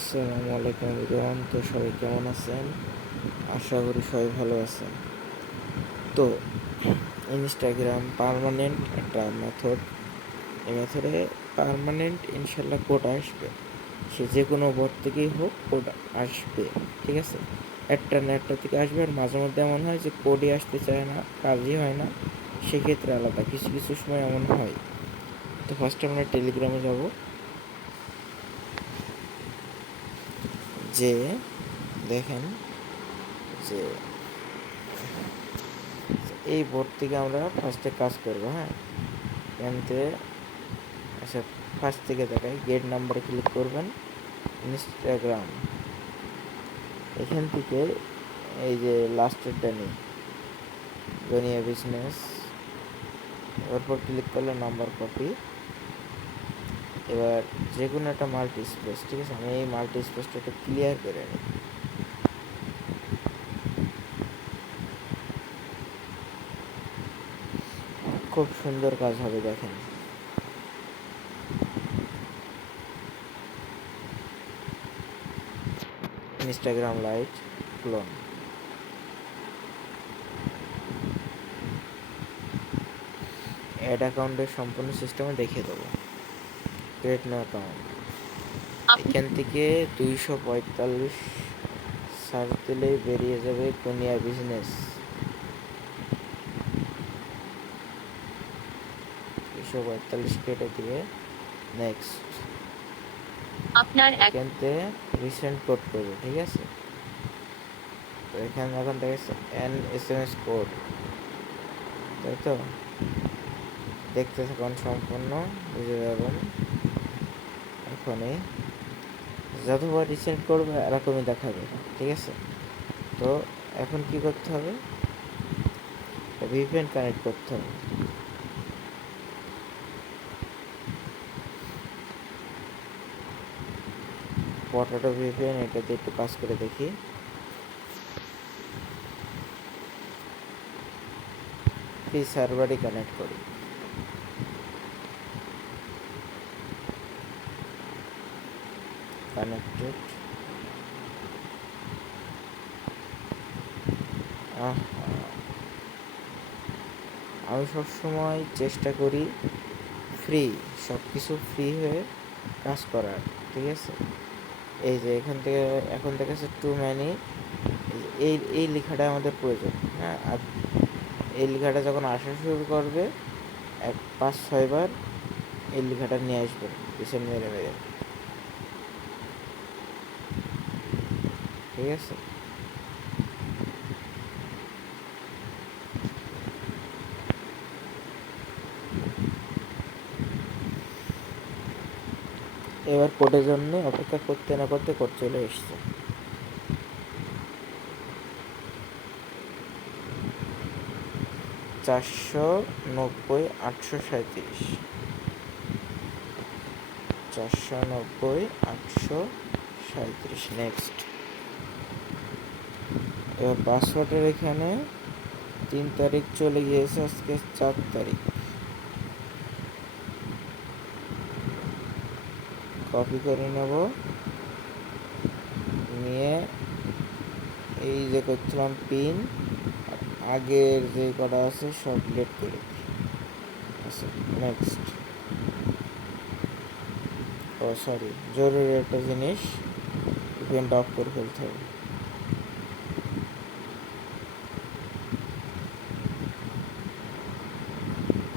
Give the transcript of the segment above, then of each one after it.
আসসালামু আলাইকুম এভরিওয়ান। তো সবাই কেমন আছেন? আশা করি সবাই ভালো আছেন। তো ইনস্টাগ্রাম পার্মানেন্ট একটা মেথড। এই মেথডে পার্মানেন্ট ইনশাল্লাহ কোড আসবে। সে যে কোনো বট থেকেই হোক কোড আসবে, ঠিক আছে? একটা না একটা থেকে আসবে। আর মাঝে মধ্যে এমন হয় যে কোডই আসতে চায় না, কাজই হয় না, সেক্ষেত্রে আলাদা। কিছু কিছু সময় এমন হয়। তো ফার্স্টে আমরা টেলিগ্রামে যাব, যে দেখেন যে এই বোর্ড থেকে আমরা ফার্স্টে কাজ করব। হ্যাঁ, এখান থেকে আচ্ছা, ফার্স্ট থেকে দেখাই। গেট নাম্বারে ক্লিক করবেন, ইনস্টাগ্রাম। এখান থেকে এই যে লাস্টেরটা নেই, দুনিয়া বিজনেস, এরপর ক্লিক করলে নাম্বার কপি। এবার যে কোনো একটা মাল্টি স্পেস, ঠিক আছে? আমি এই মাল্টি স্পেসটা একটু ক্লিয়ার করে নিই। খুব সুন্দর কাজ হবে, দেখেন। Instagram light clone. অ্যাড অ্যাকাউন্টের সম্পূর্ণ সিস্টেমে দেখিয়ে দেবো। ক্রিয়েট নিউ অ্যাকাউন্ট, এখান থেকে 245 সার্চ দিলেই বেরিয়ে যাবে দুনিয়া বিজনেস। 245 কেটে দিয়ে নেক্সট। আপনার এখান থেকে রিসেন্ট কোড করবো, ঠিক আছে? তো এখানে এখন দেখেছে SMS কোড, তাই তো? দেখতে থাকুন, সম্পূর্ণ বুঝে যাবেন। এখনই যতবার রিসেন্ট করবে এরকমই দেখাবে, ঠিক আছে? তো এখন কি করতে হবে? VPN কানেক্ট করতে হবে। পটাটো VPN, এটাতে একটু কাজ করে দেখি। এই সার্ভারই কানেক্ট করি। কানেক্টেড। আমি সবসময় চেষ্টা করি ফ্রি, সব কিছু ফ্রি হয়ে কাজ করার, ঠিক আছে? এই যে এখান থেকে এখন দেখাচ্ছে টু ম্যানি, এই এই লেখাটা আমাদের প্রয়োজন। হ্যাঁ, আর এই লেখাটা যখন আসা শুরু করবে 5-6 বার এই লেখাটা নিয়ে আসবে পিছনে মেরে মেরে, ঠিক আছে? এবার কোডের জন্য অপেক্ষা করতে না করতে কোড চলে এসছে। 490-837, 490-837, নেক্সট। এবার পাসওয়ার্ডের এখানে 3 তারিখ চলে গিয়েছে, আজকে 4 তারিখ। কপি করে নেব, নিয়ে এই যে করছিলাম পিন, আগের যে কটা আছে সব ডিলিট করে দিই। আচ্ছা, নেক্সট। ও সরি, জরুরি একটা জিনিস, পেনটা অফ করে ফেলতে হবে।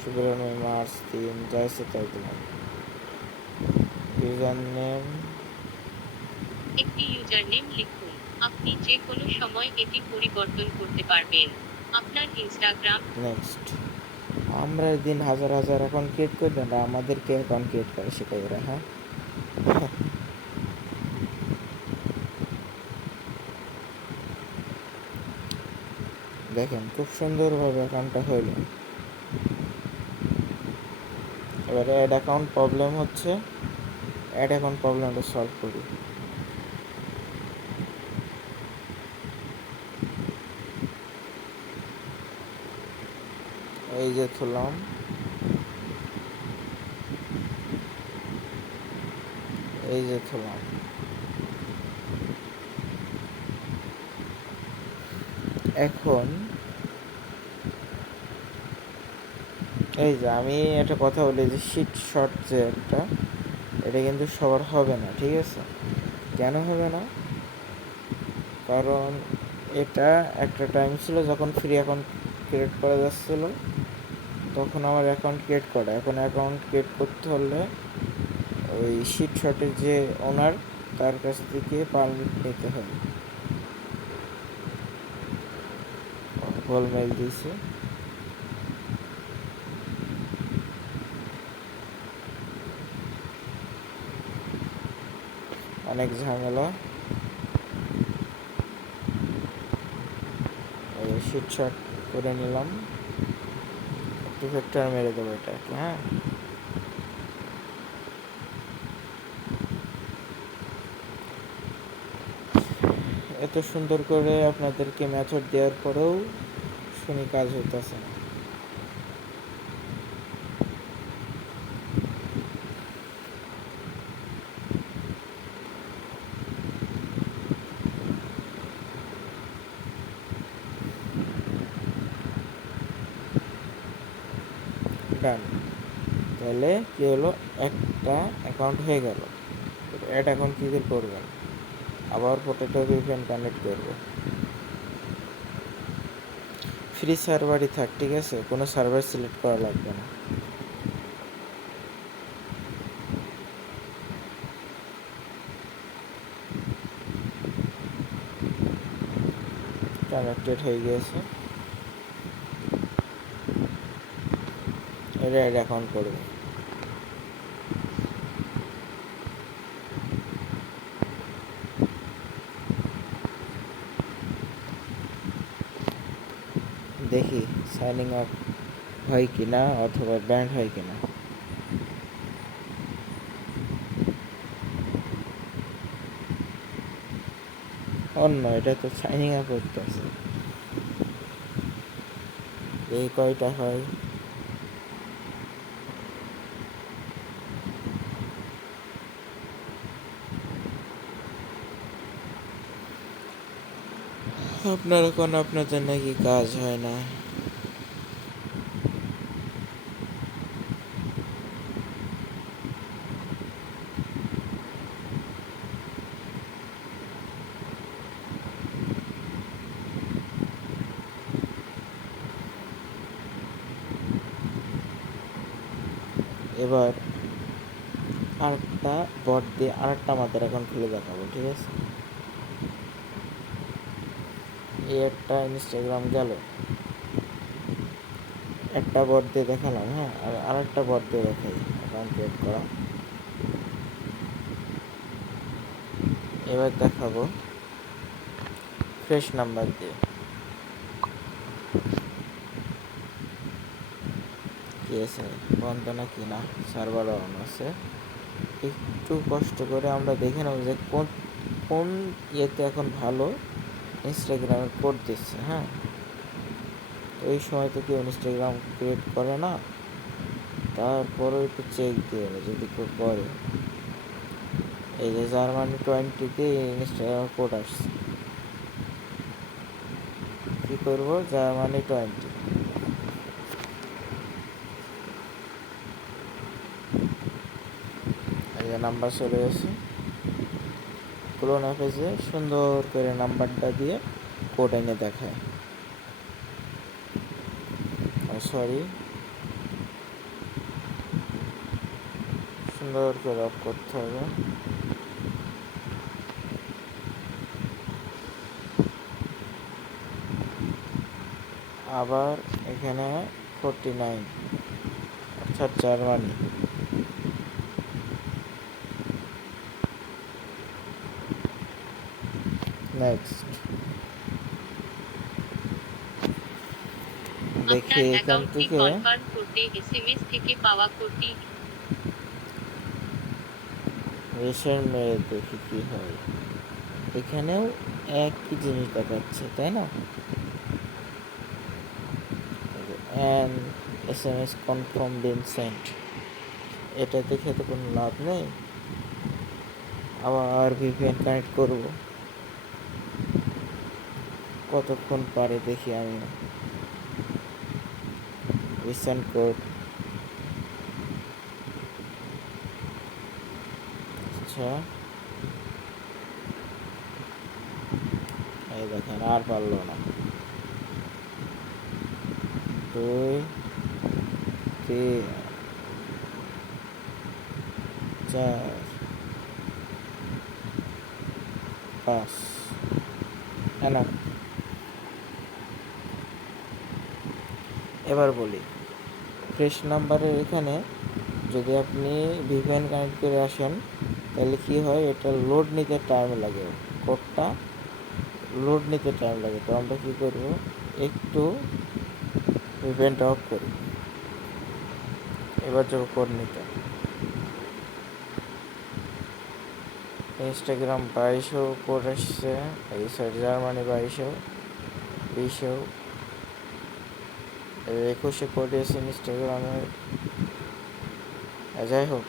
ফেব্রুয়ারি, মার্চ 3, যা ইচ্ছে তাই দিলাম। ইউজার নেম, একটি ইউজার নেম লিখুন। আপনি যে কোনো সময় এটি পরিবর্তন করতে পারবেন। আপনার ইনস্টাগ্রাম। নেক্সট। আমরা দিন হাজার হাজার অ্যাকাউন্ট ক্রিয়েট করি না, আমাদেরকে অ্যাকাউন্ট ক্রিয়েট করে শেখাই ওরা। হ্যাঁ, দেখেন খুব সুন্দরভাবে অ্যাকাউন্টটা হইল। এবারে অ্যাড অ্যাকাউন্ট প্রবলেম হচ্ছে, অ্যাড অ্যাকাউন্ট প্রবলেমটা সলভ করি। এই যে থুলাম, এই যে থুলাম, এখন এই যে আমি একটা কথা বলি যে শিট শট যে একটা, এটা কিন্তু সবার হবে না, ঠিক আছে? কেন হবে না? কারণ এটা একটা টাইম ছিল যখন ফ্রি অ্যাকাউন্ট ক্রিয়েট করা যাচ্ছিল, তখন আমার অ্যাকাউন্ট ক্রিয়েট করা। এখন অ্যাকাউন্ট ক্রিয়েট করতে হলে ওই শিট শটের যে ওনার, তার কাছ থেকে পারমিট নিতে হয়। মেল দিয়েছে, অনেক ঝামেলা। শিট শট করে নিলাম, একটু ফ্যাক্টর মেরে দেবো এটাকে। হ্যাঁ, এত সুন্দর করে আপনাদেরকে মেথড দেওয়ার পরেও শুনি কাজ হইতেছে না। ডান, তাহলে কি হলো, একটা অ্যাকাউন্ট হয়ে গেল। অ্যাড অ্যাকাউন্ট কী করে করবেন? আবার পোটেটো ভিপিএন কানেক্ট করবো। ফ্রি সার্ভারই থাক, ঠিক আছে? কোনো সার্ভার সিলেক্ট করা লাগবে না। কানেক্টেড হয়ে গিয়েছে, এটা অ্যাড অ্যাকাউন্ট করবো। দেখি সাইনিং আপ হয় কি না, অথবা ব্যান্ড হয় কি না। অন্য এটা তো সাইনিং আপ করতেছে, এই কয়টা হয়। আপনারা কোন, আপনাদের নাকি কাজ হয় না? এবার আরেকটা বট দিয়ে আরেকটা আমাদের অ্যাকাউন্ট খুলে দেখাবো, ঠিক আছে? এই একটা ইনস্টাগ্রাম গেল, একটা বট দিয়ে দেখালাম। হ্যাঁ, আর আরেকটা বট দিয়ে দেখাই অ্যাকাউন্ট ক্রিয়েট করা। এবার দেখাবো ফ্রেশ নাম্বার দিয়ে। কি আছে, বন্ধ নাকি না, সার্ভার অন আছে। একটু কষ্ট করে আমরা দেখে নেব যে কোন কোন ইয়েতে এখন ভালো ইনস্টাগ্রামের কোড দিচ্ছে। হ্যাঁ, তো এই সময় তো কেউ ইনস্টাগ্রাম ক্রিয়েট করে না, তারপরে একটু চেক দিয়ে যদি কেউ করে। এই যে জার্মানি 20-তে ইনস্টাগ্রাম কোড আসছে, কী করবো, জার্মানি 20, এই যে নাম্বার চলে এসে ক্লোন অ্যাপে যে সুন্দর করে নাম্বারটা দিয়ে কোড এনে দেখায়। সরি, সুন্দর করে অফ করতে হবে। আবার এখানে 49, অর্থাৎ জার্মানি। নেক্সট, দেখি আপনার এখান অ্যাকাউন্টটি থেকে কনফার্ম করতে এসএমএস থেকে পাওয়া কোডটি রেশন মেরে দেখি কি হয়। এখানেও একই জিনিস দেখাচ্ছে, তাই না? And SMS confirm been sent, এটা দেখে তো কোনো লাভ নেই। আবার ভিপিএন কানেক্ট করব। কতক্ষণ পারে দেখি আমি। রিসেন্ট কোড, আচ্ছা এই দেখেন আর পারলো না। 2 3 4 5 না। এবার বলি, ফ্রেশ নাম্বারের এখানে যদি আপনি ভিপিএন কানেক্ট করে আসেন তাহলে কী হয়, এটা লোড নিতে টাইম লাগে, কোডটা লোড নিতে টাইম লাগে। তো আমরা কী করব, একটু ভিপিএনটা অফ করি। এবার যাবো কোড নিতে। ইনস্টাগ্রাম 2200 কোড আসছে, এই সরি জার্মানি 2200, 2000, 2100 কোড এসে ইনস্টাগ্রামের। যাই হোক,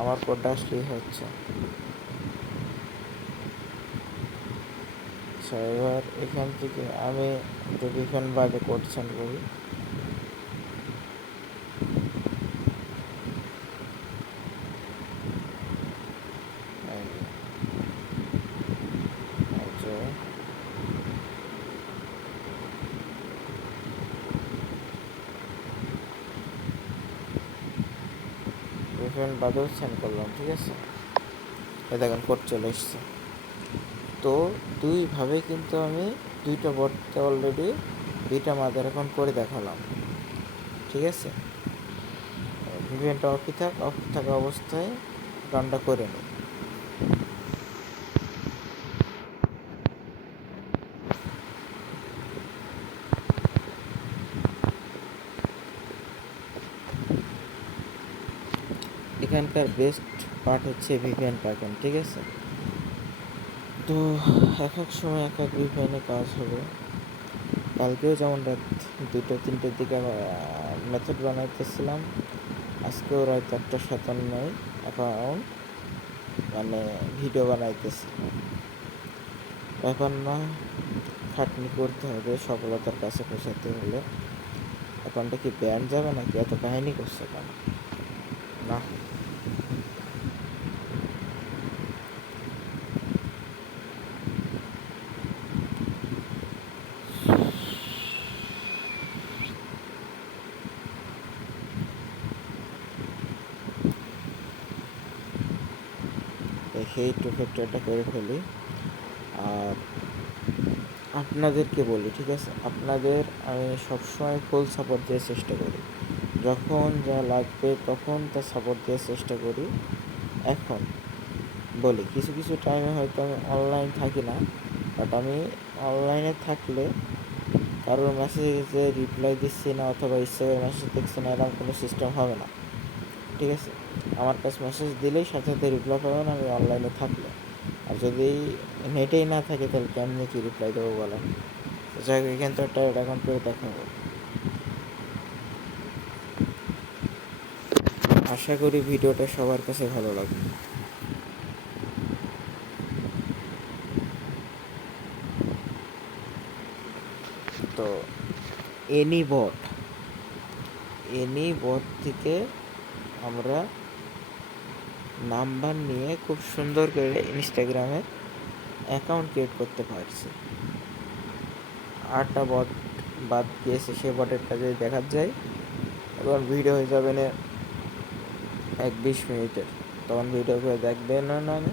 আমার কোডটা আসলেই হচ্ছে। আচ্ছা এবার এখান থেকে আমি যদি এখান বাদে কোড সেন্ড করি, ডিফারেন্ট বাদেও সেন্ড করলাম, ঠিক আছে। এই দেখেন কোড চলে এসছে। তো দুইভাবে কিন্তু আমি দুইটা বটকে অলরেডি দুইটা মাদার অ্যাকাউন্ট করে দেখালাম, ঠিক আছে। ভিপিএনটা অফ থাকা অবস্থায় অ্যাকাউন্টটা করে নিই। এখানকার বেস্ট পার্ট হচ্ছে ভিপিএন প্যাকেন, ঠিক আছে। তো এক এক সময় এক এক ভিপিএনে কাজ হবে। কালকেও যেমন রাত 2-3টের দিকে মেথড বানাইতেছিলাম, আজকেও রাত 1:57 অ্যাকাউন্ট মানে ভিডিও বানাইতেছি। ব্যাপার না, খাটনি করতে হবে সফলতার কাছে পৌঁছাতে হলে। অ্যাকাউন্টটা কি ব্যান যাবে নাকি? এত কাহিনী করছে কেন? না, দেখেই টু ফ্যাক্টরটা করে ফেলি। আর আপনাদেরকে বলি, ঠিক আছে, আপনাদের আমি সবসময় ফুল সাপোর্ট দেওয়ার চেষ্টা করি। যখন যা লাগবে তখন তা সাপোর্ট দেওয়ার চেষ্টা করি। এখন বলি, কিছু কিছু টাইমে হয়তো আমি অনলাইন থাকি না, বাট আমি অনলাইনে থাকলে কারোর মেসেজে রিপ্লাই দিচ্ছি না অথবা ইচ্ছাভাবে মেসেজ দেখছি না, এরকম কোনো সিস্টেম হবে না, ঠিক আছে। আমার কাছে মেসেজ দিলেই সাথে সাথে রিপ্লাই পাবেন আমি অনলাইনে থাকলে। আর যদি নেটেই না থাকে তাহলে কেমনি কি রিপ্লাই দেবো বলেন। যাই হোক, এখান তো একটা অ্যাকাউন্ট করে দেখাবো। আশা করি ভিডিওটা সবার কাছে ভালো লাগবে। তো এনি বট থেকে আমরা নাম্বার নিয়ে খুব সুন্দর করে ইনস্টাগ্রামে অ্যাকাউন্ট ক্রিয়েট করতে পারছি। 8টা বট বাদ দিয়েছে, সে বটেরটা যদি দেখা যায় এবং ভিডিও হয়ে যাবে না 1-20 মিনিটের, তখন ভিডিও করে দেখবেন না আমি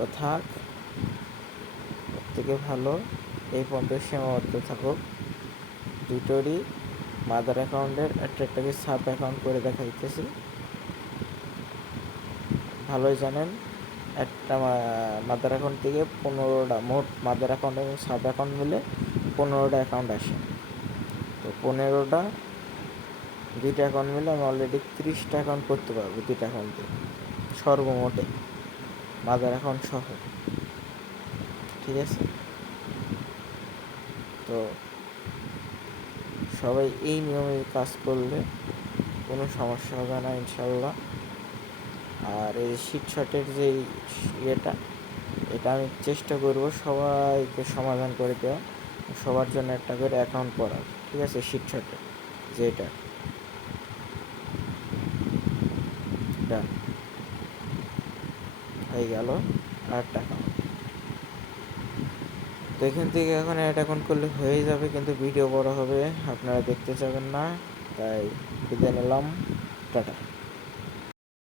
ও থাক। ওর থেকে ভালো এই পর্যন্ত সীমাবদ্ধ থাকুক। দুটোরই মাদার অ্যাকাউন্টের একটাকে সাব অ্যাকাউন্ট করে দেখাইতেছি। ভালোই জানেন, একটা মাদার অ্যাকাউন্ট থেকে 15টা, মোট মাদার অ্যাকাউন্ট এবং সাব অ্যাকাউন্ট মিলে 15টা অ্যাকাউন্ট আসে। তো 15টা দুইটা অ্যাকাউন্ট মিলে আমি অলরেডি 30টা অ্যাকাউন্ট করতে পারবো দুইটা অ্যাকাউন্টে, সর্বমোটে মাদার অ্যাকাউন্ট সহ, ঠিক আছে। তো সবাই এই নিয়মে কাজ করলে কোনো সমস্যা হবে না ইনশাল্লাহ। আর এই শিটশটের যে ইয়েটা এটা আমি চেষ্টা করব সবাইকে সমাধান করে দেওয়া, সবার জন্য একটা করে অ্যাকাউন্ট করার, ঠিক আছে? শিটশটে যেটা ডান হয়ে গেল আরেকটা অ্যাকাউন্ট। তো এখান থেকে এখন অ্যাড অ্যাকাউন্ট করলে হয়ে যাবে, কিন্তু ভিডিও বড় হবে, আপনারা দেখতে চাবেন না, তাই বিদায় নিলাম, টাটা।